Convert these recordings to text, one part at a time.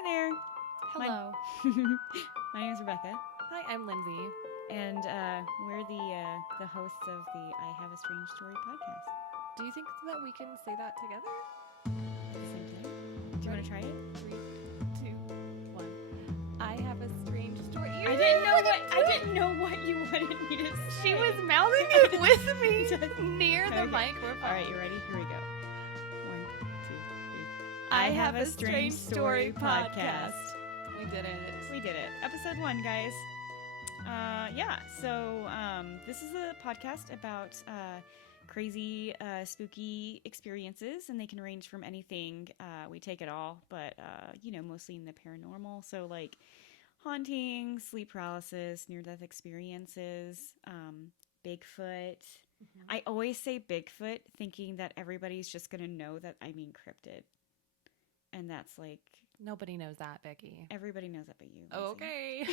Hi there. Hello. My name is Rebecca, Hi, I'm Lindsay. and we're the hosts of the I Have a Strange Story podcast. Do you think that we can say that together? At the same time, do you want to try it? 3, 2, 1. I have a strange story. I didn't know what you wanted me to say. She was mouthing it with me near the Okay. microphone. All right, you ready? Here we go. 1, 2, 3. I have a strange story podcast. We did it. We did it. Episode 1, guys. So this is a podcast about crazy, spooky experiences, and they can range from anything. We take it all, but, mostly in the paranormal. So, like, haunting, sleep paralysis, near-death experiences, Bigfoot. Mm-hmm. I always say Bigfoot thinking that everybody's just going to know that I mean cryptid. And that's like... Nobody knows that, Becky. Everybody knows that but you. Okay.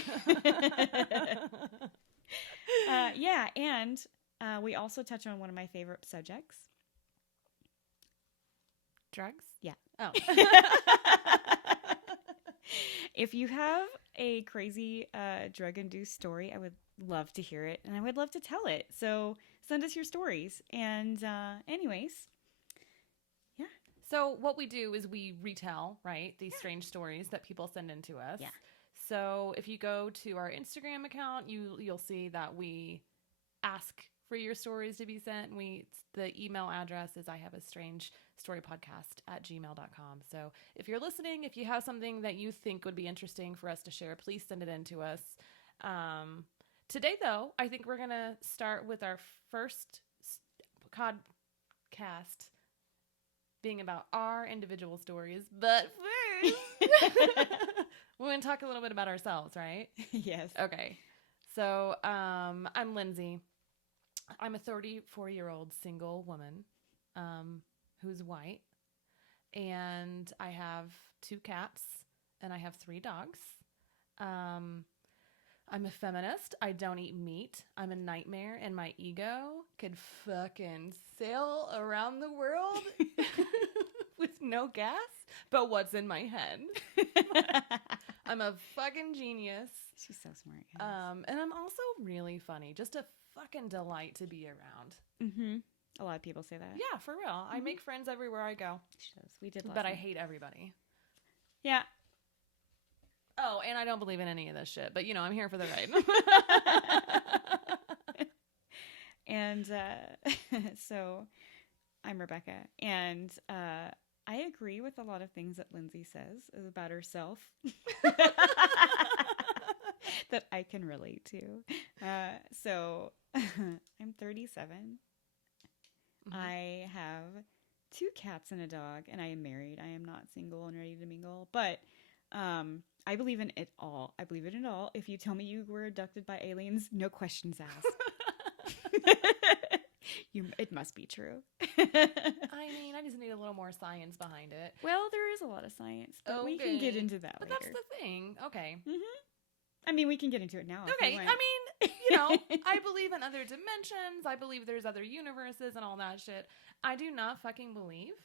And we also touch on one of my favorite subjects. Drugs? Yeah. Oh. If you have a crazy drug-induced story, I would love to hear it, and I would love to tell it. So send us your stories. And anyways... So what we do is we retell, right, these strange stories that people send in to us. Yeah. So if you go to our Instagram account, you'll see that we ask for your stories to be sent. The email address is ihaveastrangestorypodcast@gmail.com. So if you're listening, if you have something that you think would be interesting for us to share, please send it in to us. Today, though, I think we're going to start with our first podcast being about our individual stories, but first, we're going to talk a little bit about ourselves, right? Yes. Okay. So, I'm Lindsay. I'm a 34-year-old single woman, who's white, and I have 2 cats, and I have 3 dogs. I'm a feminist. I don't eat meat. I'm a nightmare, and my ego could fucking sail around the world with no gas. But what's in my head? I'm a fucking genius. She's so smart. Guys. And I'm also really funny. Just a fucking delight to be around. Mm-hmm. A lot of people say that. Yeah, for real. Mm-hmm. I make friends everywhere I go. She does. We did last But night. I hate everybody. Yeah. Oh, and I don't believe in any of this shit, but I'm here for the ride. And so I'm Rebecca, and I agree with a lot of things that Lindsay says about herself that I can relate to. So I'm 37. Mm-hmm. I have 2 cats and a dog, and I am married. I am not single and ready to mingle, but I believe in it all. I believe in it all. If you tell me you were abducted by aliens, no questions asked. It must be true. I mean, I just need a little more science behind it. Well, there is a lot of science, but we can get into that But later. that's the thing. Okay. Mm-hmm. I mean, we can get into it now. Okay. I mean, I believe in other dimensions. I believe there's other universes and all that shit. I do not fucking believe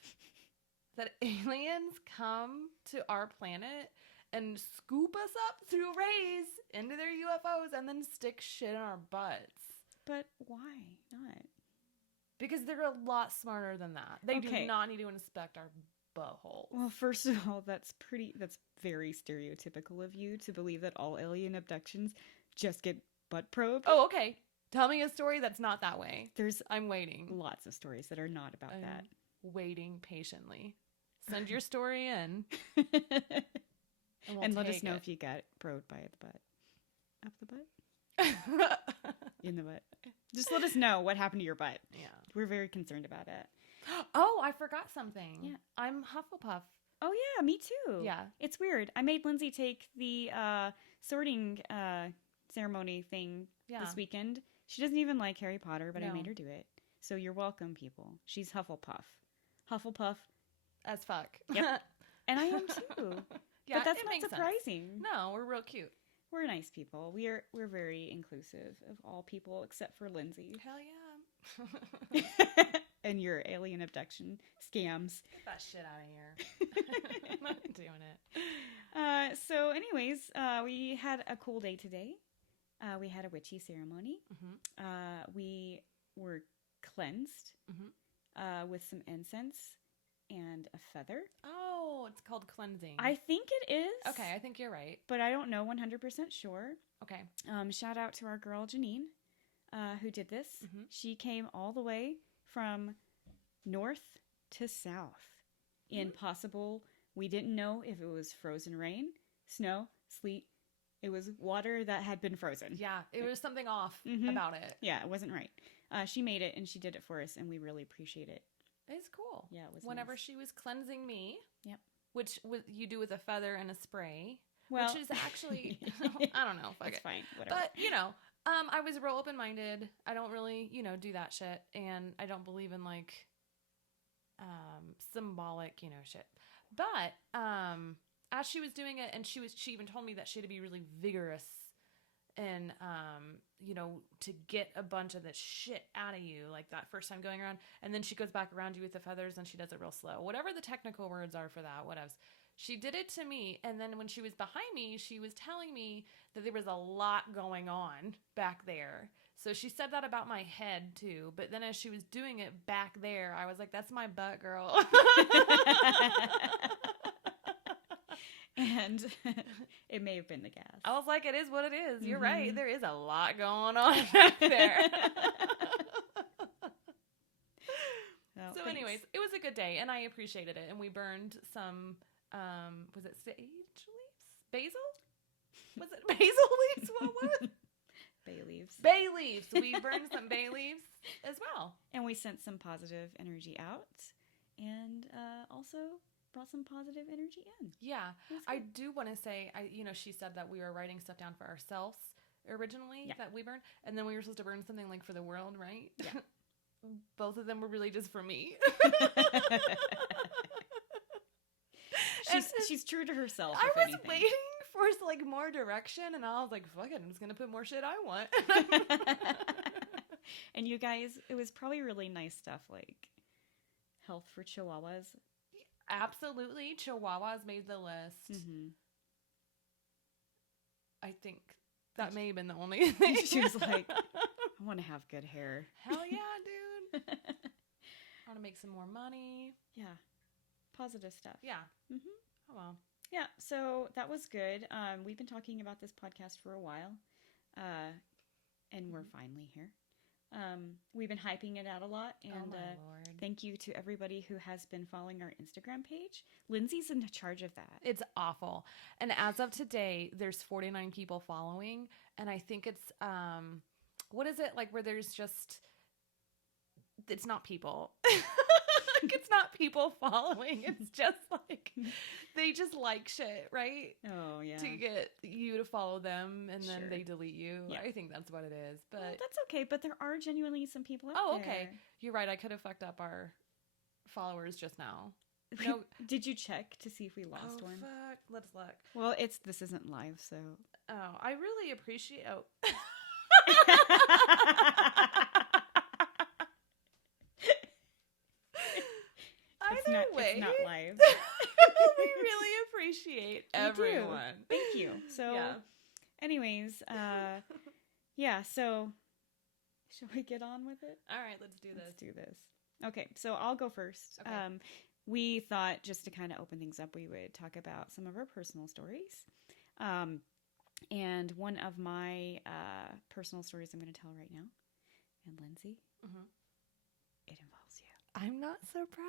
that aliens come to our planet and scoop us up through rays into their UFOs and then stick shit in our butts. But why not? Because they're a lot smarter than that. They do not need to inspect our buttholes. Well, first of all, that's very stereotypical of you to believe that all alien abductions just get butt probed. Oh, okay. Tell me a story that's not that way. I'm waiting. Lots of stories that are not about that. Waiting patiently. Send your story in. And let us know if you got probed by the butt. Up the butt? In the butt. Just let us know what happened to your butt. Yeah. We're very concerned about it. Oh, I forgot something. Yeah. I'm Hufflepuff. Oh, yeah, me too. Yeah. It's weird. I made Lindsay take the sorting ceremony thing this weekend. She doesn't even like Harry Potter, but I made her do it. So you're welcome, people. She's Hufflepuff. Hufflepuff. As fuck. Yep. And I am too. Yeah, but that's not surprising. Sense. No, we're real cute. We're nice people. We're very inclusive of all people except for Lindsay. Hell yeah. And your alien abduction scams. Get that shit out of here. I'm not doing it. So anyways, we had a cool day today. We had a witchy ceremony. We were cleansed with some incense and a feather. Oh, it's called cleansing. I think it is. Okay, I think you're right. But I don't know 100% sure. Okay. Shout out to our girl Janine, who did this. She came all the way from north to south in possible. We didn't know if it was frozen rain, snow, sleet. It was water that had been frozen. Yeah, it was something off about it. Yeah, it wasn't right. She made it and she did it for us, and we really appreciate it. It's cool. Yeah, it was whenever nice. she was cleansing me. Yep. Which you do with a feather and a spray. Well, which is actually, I don't know. It's fine. Whatever. But, I was real open-minded. I don't really, do that shit. And I don't believe in, like, symbolic, shit. But, as she was doing it, and she even told me that she had to be really vigorous and, to get a bunch of this shit out of you, like that first time going around. And then she goes back around you with the feathers and she does it real slow. Whatever the technical words are for that, whatevs. She did it to me, and then when she was behind me, she was telling me that there was a lot going on back there. So she said that about my head, too. But then as she was doing it back there, I was like, that's my butt, girl. And it may have been the gas. I was like, it is what it is. You're right. There is a lot going on back there. So anyways, it was a good day, and I appreciated it. And we burned some... was it sage leaves? Basil? Was it basil leaves? What was it? Bay leaves. Bay leaves. We burned some bay leaves as well. And we sent some positive energy out and also brought some positive energy in. Yeah. I do want to say, she said that we were writing stuff down for ourselves originally that we burned. And then we were supposed to burn something like for the world, right? Yeah. Both of them were really just for me. She's true to herself. I was waiting for like more direction, and I was like, "Fuck it, I'm just gonna put more shit I want." And you guys, it was probably really nice stuff like health for chihuahuas. Absolutely, chihuahuas made the list. I think that may have been the only thing. She was like, "I want to have good hair." Hell yeah, dude! I want to make some more money. Yeah. Positive stuff. Yeah. Oh, well. Yeah, so that was good. We've been talking about this podcast for a while, and we're finally here. We've been hyping it out a lot, and thank you to everybody who has been following our Instagram page. Lindsay's in charge of that. It's awful. And as of today, there's 49 people following, and I think it's, what is it, like where there's just, it's not people. It's not people following. It's just like they just like shit, right? Oh yeah. To get you to follow them, and then they delete you. Yeah. I think that's what it is. But that's okay. But there are genuinely some people out there. Oh, okay. You're right. I could have fucked up our followers just now. No. Did you check to see if we lost one? Fuck. Let's look. Well, this isn't live, so. Oh, I really appreciate. Oh. Either way, it's not live. We really appreciate everyone. Thank you. So, anyways, yeah. So, shall we get on with it? All right, let's do this. Okay, so I'll go first. Okay. We thought just to kind of open things up, we would talk about some of our personal stories. And one of my personal stories I'm going to tell right now, and Lindsay, it involves you. I'm not surprised.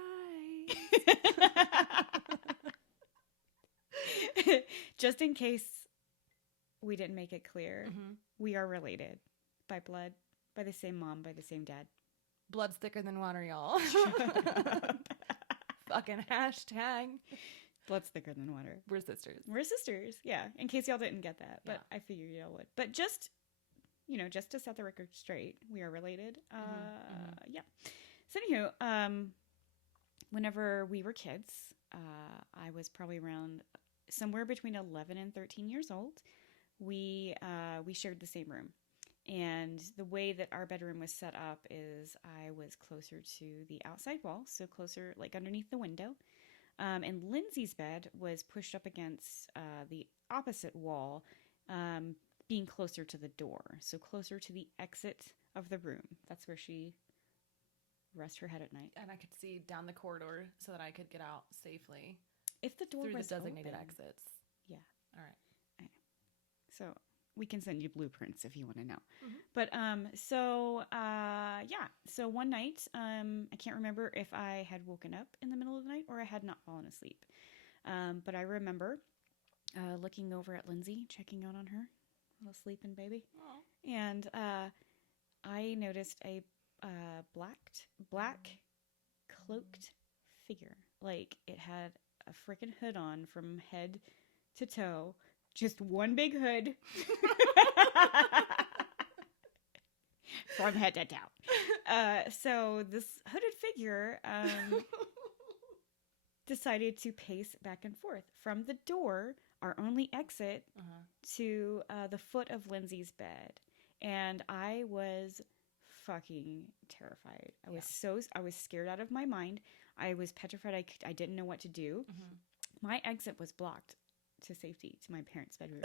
Just in case we didn't make it clear, we are related by blood, by the same mom, by the same dad. Blood's thicker than water, y'all. Fucking hashtag. Blood's thicker than water. We're sisters. We're sisters, yeah. In case y'all didn't get that, but I figured y'all would. But just to set the record straight, we are related. Yeah. So anywho, whenever we were kids, I was probably around somewhere between 11 and 13 years old. We shared the same room. And the way that our bedroom was set up is I was closer to the outside wall, so closer, like underneath the window. And Lindsay's bed was pushed up against the opposite wall, being closer to the door. So closer to the exit of the room. That's where she rests her head at night. And I could see down the corridor so that I could get out safely. If the door through was the designated open. exits. Yeah. All right. So we can send you blueprints if you want to know. Mm-hmm. But so one night, I can't remember if I had woken up in the middle of the night or I had not fallen asleep. But I remember looking over at Lindsay, checking out on her, little sleeping baby. Aww. And I noticed a black cloaked figure. Like it had a freaking hood on from head to toe. Just one big hood. From head to toe. So this hooded figure decided to pace back and forth from the door, our only exit, to the foot of Lindsay's bed. And I was fucking terrified. I was scared out of my mind. I was petrified. I didn't know what to do. Mm-hmm. My exit was blocked to safety to my parents' bedroom.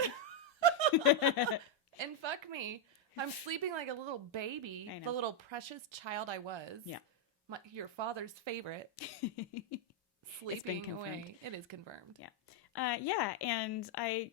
And fuck me. I'm sleeping like a little baby. The little precious child I was. Yeah. Your father's favorite. Sleeping away. It is confirmed. Yeah. Yeah, and I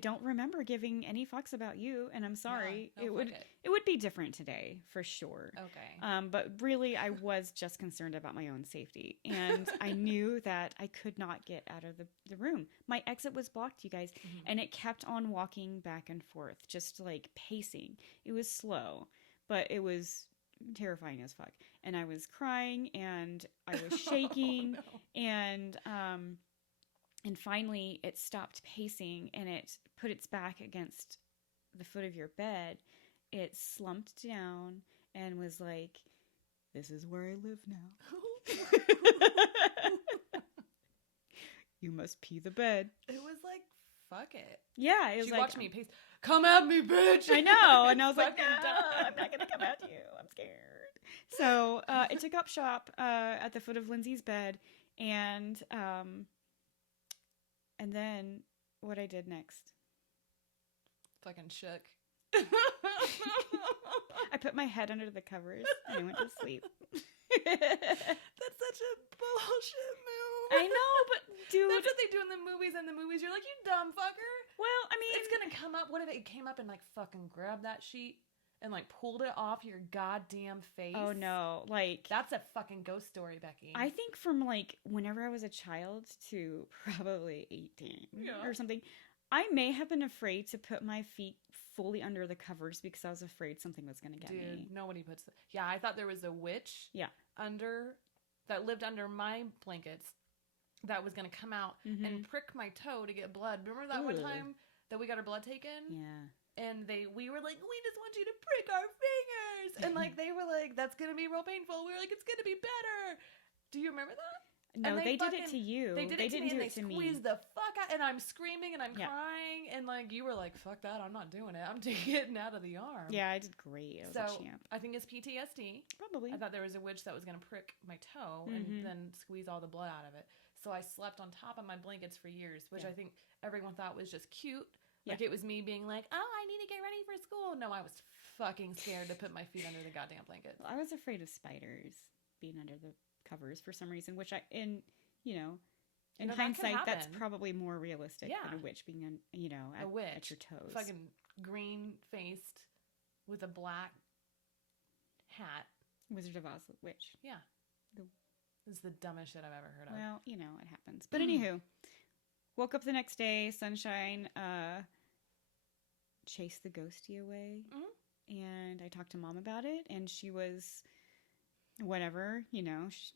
don't remember giving any fucks about you, and I'm sorry. No, it would be different today for sure. Okay. But really, I was just concerned about my own safety, and I knew that I could not get out of the room. My exit was blocked, you guys, and it kept on walking back and forth, just like pacing. It was slow, but it was terrifying as fuck. And I was crying, and I was shaking, and finally it stopped pacing and it put its back against the foot of your bed. It slumped down and was like, "This is where I live now." You must pee the bed. It was like, fuck it. Yeah, it was she like, watched me pace. Come at me, bitch. I know. And I was like, Fucking no, I'm not going to come at you. I'm scared. So it took up shop at the foot of Lindsay's bed. And then what I did next. Fucking shook. I put my head under the covers and I went to sleep. That's such a bullshit move. I know, but dude. That's what they do in the movies. In the movies, you're like, you dumb fucker. Well, I mean. It's going to come up. What if it came up and like fucking grabbed that sheet and like pulled it off your goddamn face? Oh no. Like. That's a fucking ghost story, Becky. I think from like whenever I was a child to probably 18 or something, I may have been afraid to put my feet fully under the covers because I was afraid something was going to get me. Dude, nobody puts... Yeah, I thought there was a witch that lived under my blankets that was going to come out and prick my toe to get blood. Remember that one time that we got our blood taken? Yeah. And we were like, we just want you to prick our fingers. And like, they were like, that's going to be real painful. We were like, it's going to be better. Do you remember that? No, they did it to you. They didn't do it to me. They squeezed the fuck out, and I'm screaming and I'm crying, and like you were like, "Fuck that! I'm not doing it. I'm getting out of the arm." Yeah, I did great. I was a champ. I think it's PTSD. Probably. I thought there was a witch that was gonna prick my toe and then squeeze all the blood out of it. So I slept on top of my blankets for years, which I think everyone thought was just cute. Like it was me being like, "Oh, I need to get ready for school." No, I was fucking scared to put my feet under the goddamn blankets. Well, I was afraid of spiders being under the covers for some reason, which in hindsight, that's probably more realistic than a witch being, at your toes. Fucking green-faced with a black hat. Wizard of Oz witch. Yeah. This is the dumbest shit I've ever heard of. Well, it happens. But anywho, woke up the next day, sunshine, chased the ghostie away. Mm-hmm. And I talked to Mom about it, and she was... whatever, it's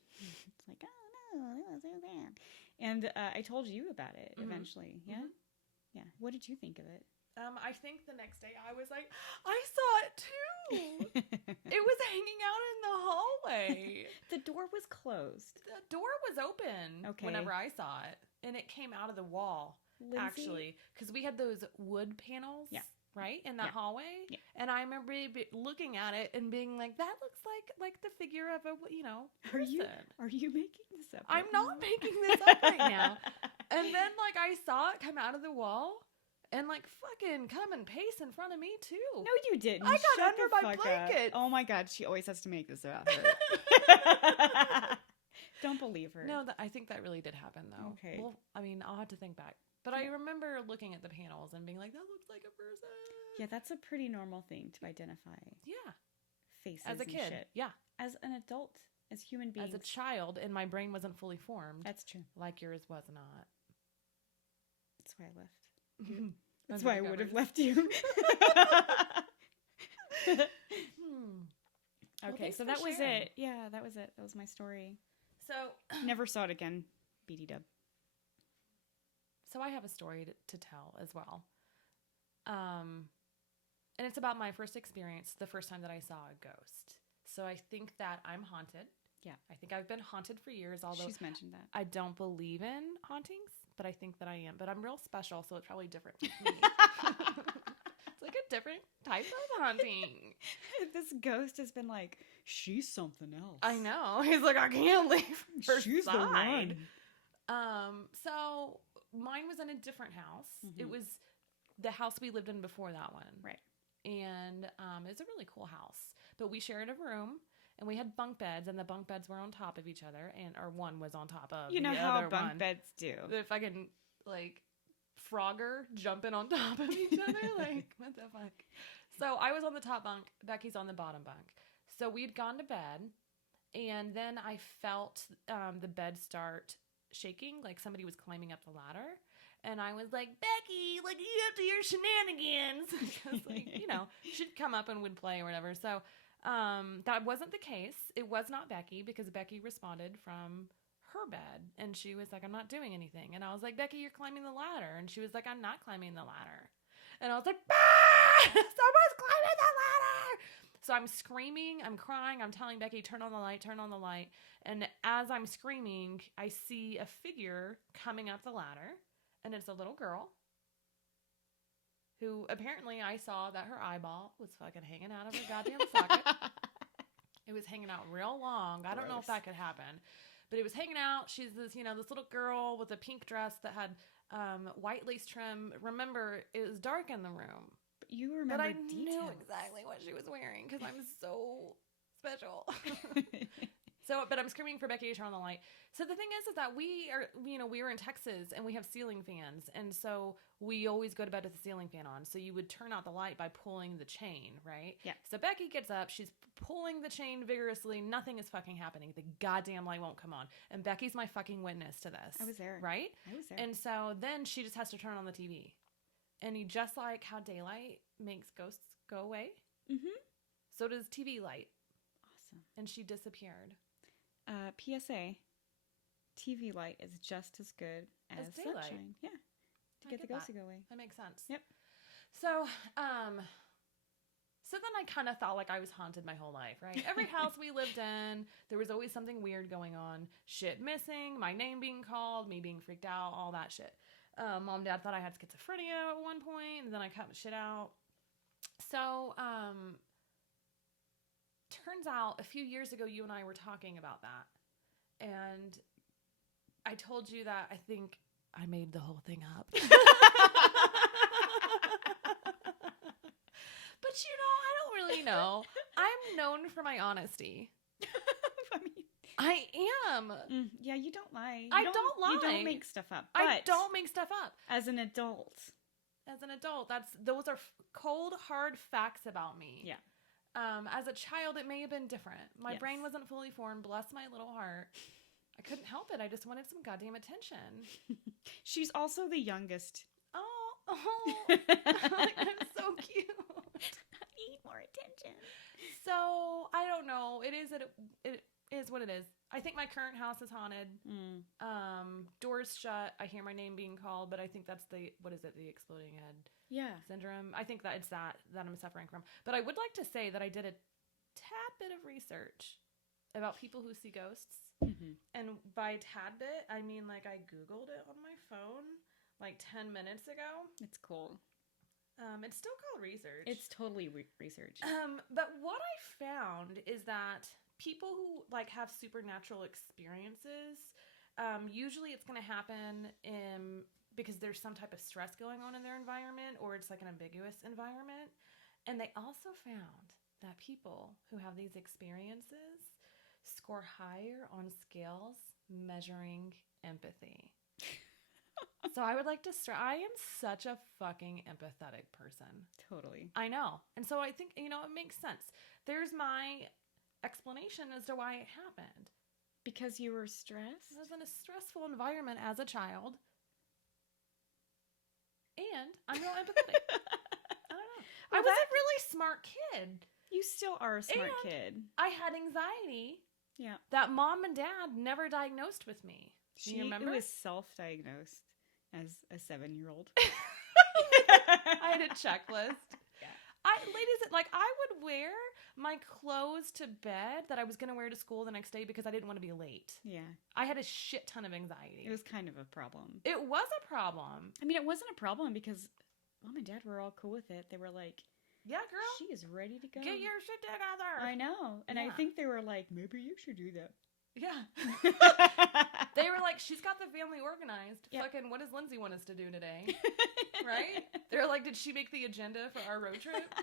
like, oh no, that was so bad. And I told you about it eventually. Yeah? Mm-hmm. Yeah. What did you think of it? I think the next day I was like, I saw it too. It was hanging out in the hallway. The door was closed. The door was open whenever I saw it. And it came out of the wall, actually. Because we had those wood panels right? In that Yeah. hallway. Yeah. And I remember looking at it and being like, that looks like the figure of a, person. Are you making this up? I'm right not now? making this up right now. And then like I saw it come out of the wall and like fucking come and pace in front of me too. No, you didn't. I got Shut under the my fuck up. blanket. Oh my god, she always has to make this about her. Don't believe her. No, I think that really did happen though. Okay. Well, I mean, I'll have to think back. But I remember looking at the panels and being like, that looks like a person. Yeah, that's a pretty normal thing to identify. Yeah. Faces As a and kid. shit. Yeah. As an adult, as human beings. As a child, and my brain wasn't fully formed. That's true. Like yours was not. That's why I left. That's Under why I the would have covers. left you. Well, Okay, thanks so for that was sharing. it. Yeah, that was it. That was my story. So, Never saw it again. BD dub. so I have a story to tell as well. And it's about my first experience, the first time that I saw a ghost. So I think that I'm haunted. Yeah. I think I've been haunted for years, although She's mentioned that. I don't believe in hauntings, but I think that I am. But I'm real special, so it's probably different with me. It's like a different type of haunting. This ghost has been like, she's something else. I know. He's like, I can't leave her She's side. the one. So mine was in a different house. Mhm. It was the house we lived in before that one. Right. And it was a really cool house. But we shared a room, and we had bunk beds, and the bunk beds were on top of each other, or one was on top of You know the how other bunk one. beds do. The fucking, like, Frogger jumping on top of each other. Like, what the fuck? So I was on the top bunk. Becky's on the bottom bunk. So we'd gone to bed, and then I felt the bed start shaking, like somebody was climbing up the ladder. And I was like, Becky, like, you up to your shenanigans? Because, like, she'd come up and would play or whatever. So that wasn't the case. It was not Becky, because Becky responded from her bed. And she was like, I'm not doing anything. And I was like, Becky, you're climbing the ladder. And she was like, I'm not climbing the ladder. And I was like, ah! Someone's climbing the ladder! So I'm screaming, I'm crying, I'm telling Becky, turn on the light, turn on the light. And as I'm screaming, I see a figure coming up the ladder. And it's a little girl who apparently I saw that her eyeball was fucking hanging out of her goddamn socket. It was hanging out real long. I don't know if that could happen. But it was hanging out. She's this, this little girl with a pink dress that had white lace trim. Remember, it was dark in the room. But you remember But I details. knew exactly what she was wearing because I'm so special. But I'm screaming for Becky to turn on the light. So the thing is that we were in Texas and we have ceiling fans. And so we always go to bed with the ceiling fan on. So you would turn out the light by pulling the chain, right? Yeah. So Becky gets up. She's pulling the chain vigorously. Nothing is fucking happening. The goddamn light won't come on. And Becky's my fucking witness to this. I was there. Right? I was there. And so then she just has to turn on the TV. And just like how daylight makes ghosts go away, so does TV light. Awesome. And she disappeared. PSA, TV light is just as good as daylight. sunshine. Yeah. To I get the get ghosts that. to go away. That makes sense. Yep. So, so then I kind of thought like I was haunted my whole life, right? Every house we lived in, there was always something weird going on. Shit missing, my name being called, me being freaked out, all that shit. Mom and Dad thought I had schizophrenia at one point, and then I cut shit out. So, turns out a few years ago, you and I were talking about that. And I told you that I think I made the whole thing up. But I don't really know. I'm known for my honesty. I mean, I am. Yeah, you don't lie. I don't lie. You don't make stuff up. But I don't make stuff up. As an adult. As an adult, those are cold, hard facts about me. Yeah. As a child, it may have been different. My Yes. brain wasn't fully formed. Bless my little heart. I couldn't help it. I just wanted some goddamn attention. She's also the youngest. Oh, I'm so cute. I need more attention. So I don't know. It is what it is. I think my current house is haunted. Doors shut. I hear my name being called, but I think that's the exploding head syndrome. I think that it's that I'm suffering from. But I would like to say that I did a tad bit of research about people who see ghosts. And by tad bit, I mean like I Googled it on my phone like 10 minutes ago. It's cool. It's still called research. It's totally research. But what I found is that people who like have supernatural experiences, usually it's going to happen because there's some type of stress going on in their environment, or it's like an ambiguous environment. And they also found that people who have these experiences score higher on scales measuring empathy. So I would like to stress, I am such a fucking empathetic person. Totally. I know. And so I think, it makes sense. There's my explanation as to why it happened. Because you were stressed? I was in a stressful environment as a child. And I'm real empathetic. I don't know. Well, I was a really smart kid. You still are a smart kid. I had anxiety. Yeah. That mom and dad never diagnosed with me. You remember? She was self-diagnosed as a 7-year-old. I had a checklist. Yeah. I would wear my clothes to bed that I was going to wear to school the next day because I didn't want to be late. Yeah. I had a shit ton of anxiety. It was kind of a problem. It was a problem. I mean, it wasn't a problem because mom and dad were all cool with it. They were like, yeah, girl. She is ready to go. Get your shit together. I know. And I think they were like, maybe you should do that. Yeah. They were like, she's got the family organized. Yep. Fucking, what does Lindsay want us to do today? Right? They're like, did she make the agenda for our road trip?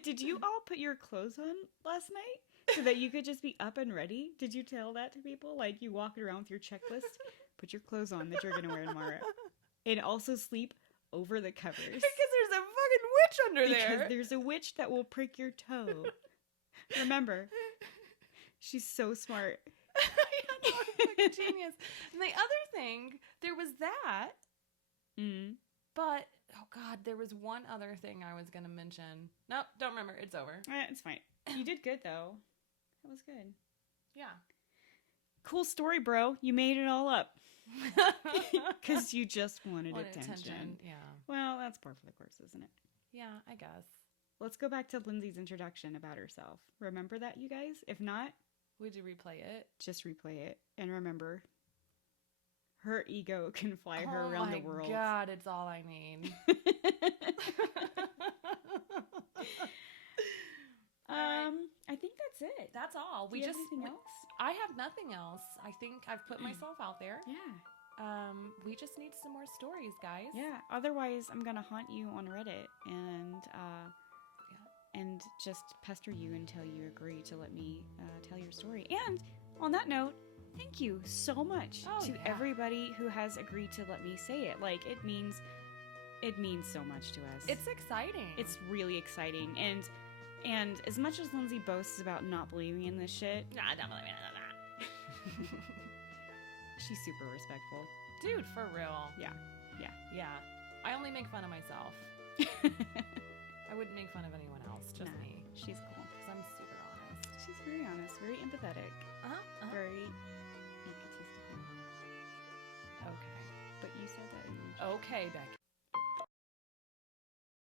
Did you all put your clothes on last night so that you could just be up and ready? Did you tell that to people? Like, you walk around with your checklist, put your clothes on that you're going to wear tomorrow, and also sleep over the covers. Because there's a fucking witch under there. Because there's a witch that will prick your toe. Remember, she's so smart. Yeah, no, I'm like a genius. And the other thing, there was that. But, oh God, there was one other thing I was going to mention. Nope, don't remember. It's over. It's fine. You did good, though. That was good. Yeah. Cool story, bro. You made it all up. Because you just wanted attention. Yeah. Well, that's par for the course, isn't it? Yeah, I guess. Let's go back to Lindsay's introduction about herself. Remember that, you guys? If not, would you replay it? Just replay it. And remember, her ego can fly her around the world. Oh my God, it's all I need. I think that's it. That's all. Do you have anything else? I have nothing else. I think I've put myself out there. Yeah. We just need some more stories, guys. Yeah. Otherwise, I'm gonna haunt you on Reddit and just pester you until you agree to let me tell your story. And on that note, thank you so much to everybody who has agreed to let me say it. Like, it means so much to us. It's exciting. It's really exciting. And as much as Lindsay boasts about not believing in this shit, nah, I don't believe in that. She's super respectful. Dude, for real. Yeah. I only make fun of myself. I wouldn't make fun of anyone else, just me. She's cool. Because I'm super honest. She's very honest, very empathetic. Very egotistical. Okay. But you said that. Okay, Becky.